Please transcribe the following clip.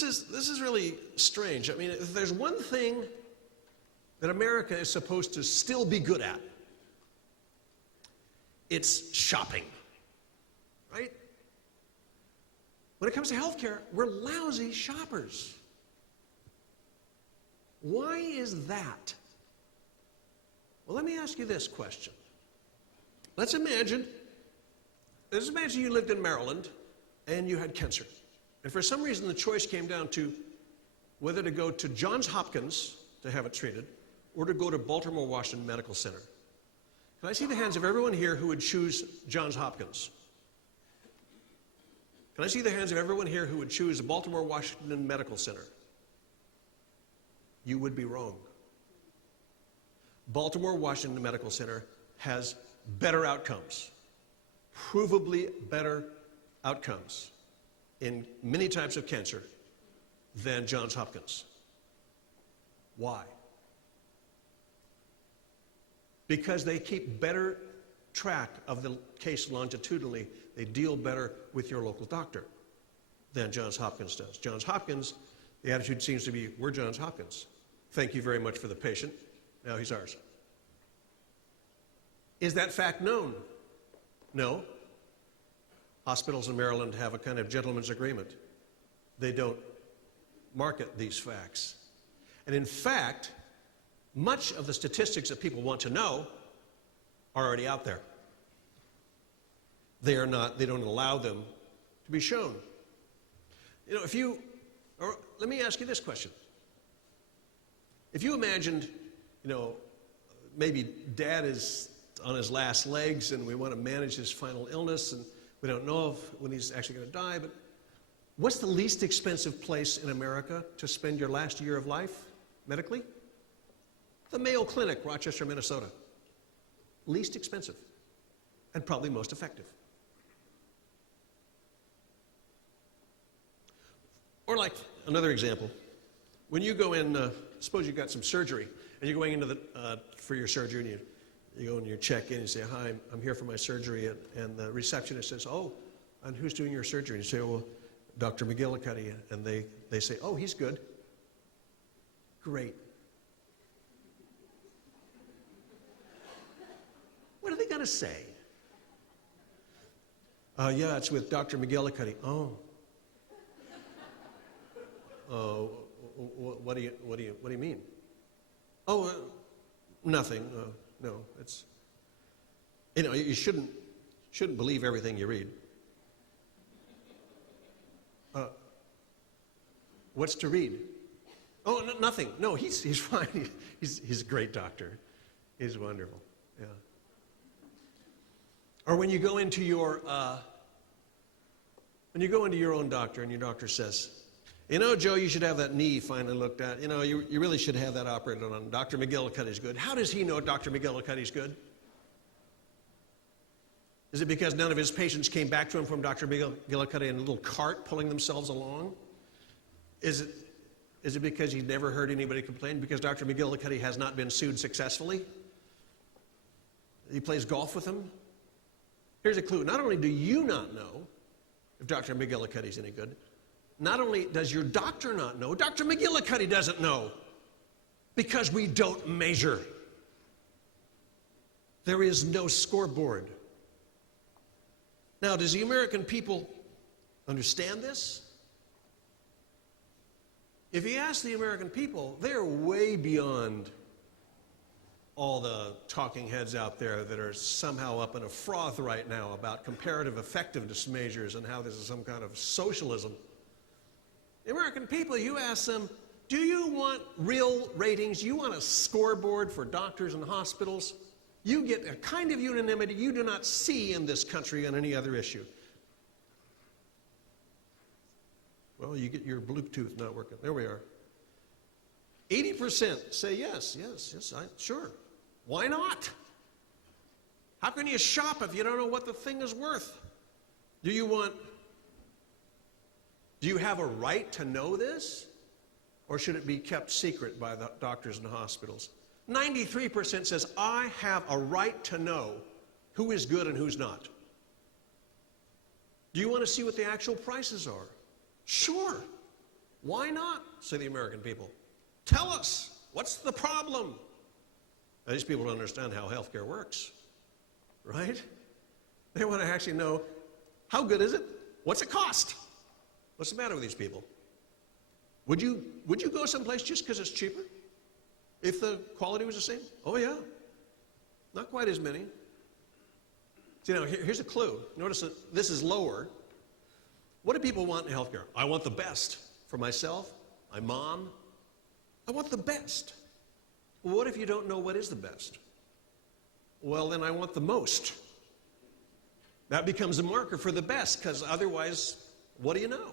This is really strange. I mean, if there's one thing that America is supposed to still be good at, it's shopping, right? When it comes to healthcare, we're lousy shoppers. Why is that? Well, let me ask you this question. Let's imagine you lived in Maryland and you had cancer. And for some reason, the choice came down to whether to go to Johns Hopkins to have it treated or to go to Baltimore Washington Medical Center. Can I see the hands of everyone here who would choose Johns Hopkins? Can I see the hands of everyone here who would choose the Baltimore Washington Medical Center? You would be wrong. Baltimore Washington Medical Center has better outcomes, provably better outcomes in many types of cancer than Johns Hopkins. Why? Because they keep better track of the case longitudinally. They deal better with your local doctor than Johns Hopkins does. Johns Hopkins, the attitude seems to be, we're Johns Hopkins. Thank you very much for the patient. Now he's ours. Is that fact known? No. Hospitals in Maryland have a kind of gentleman's agreement. They don't market these facts. And in fact, much of the statistics that people want to know are already out there. They don't allow them to be shown. You know, let me ask you this question. If you imagined, maybe Dad is on his last legs and we want to manage his final illness and we don't know when he's actually going to die, but what's the least expensive place in America to spend your last year of life medically? The Mayo Clinic, Rochester, Minnesota. Least expensive and probably most effective. Or like another example, when you go in, suppose you've got some surgery and you're going into for your surgery and you go and you check in and you say, hi, I'm here for my surgery, and the receptionist says, oh, and who's doing your surgery? And you say, well, Dr. McGillicuddy, and they say, oh, he's good. Great. What are they going to say? Yeah, it's with Dr. McGillicuddy. Oh. What do you mean? Oh, nothing. No, it's, you shouldn't believe everything you read. What's to read? Oh, nothing. No, he's fine. He's a great doctor. He's wonderful. Yeah. Or when you go into your own doctor and your doctor says, Joe, you should have that knee finally looked at. You really should have that operated on. Dr. McGillicuddy's good. How does he know Dr. McGillicuddy's good? Is it because none of his patients came back to him from Dr. McGillicuddy in a little cart pulling themselves along? Is it because he's never heard anybody complain? Because Dr. McGillicuddy has not been sued successfully? He plays golf with him? Here's a clue. Not only do you not know if Dr. McGillicuddy's any good, not only does your doctor not know, Dr. McGillicuddy doesn't know, because we don't measure. There is no scoreboard. Now, does the American people understand this? If you ask the American people, they're way beyond all the talking heads out there that are somehow up in a froth right now about comparative effectiveness measures and how this is some kind of socialism. The American people, you ask them, do you want real ratings? You want a scoreboard for doctors and hospitals? You get a kind of unanimity you do not see in this country on any other issue. Well, you get your Bluetooth not working. There we are. 80% say yes, sure. Why not? How can you shop if you don't know what the thing is worth? Do you have a right to know this? Or should it be kept secret by the doctors and hospitals? 93% says, I have a right to know who is good and who's not. Do you want to see what the actual prices are? Sure. Why not, say the American people? Tell us, what's the problem? Now, these people don't understand how healthcare works, right? They want to actually know, how good is it? What's it cost? What's the matter with these people? Would you go someplace just because it's cheaper? If the quality was the same? Oh, yeah. Not quite as many. See, now, here's a clue. Notice that this is lower. What do people want in healthcare? I want the best for myself, my mom. I want the best. Well, what if you don't know what is the best? Well, then I want the most. That becomes a marker for the best, because otherwise, what do you know?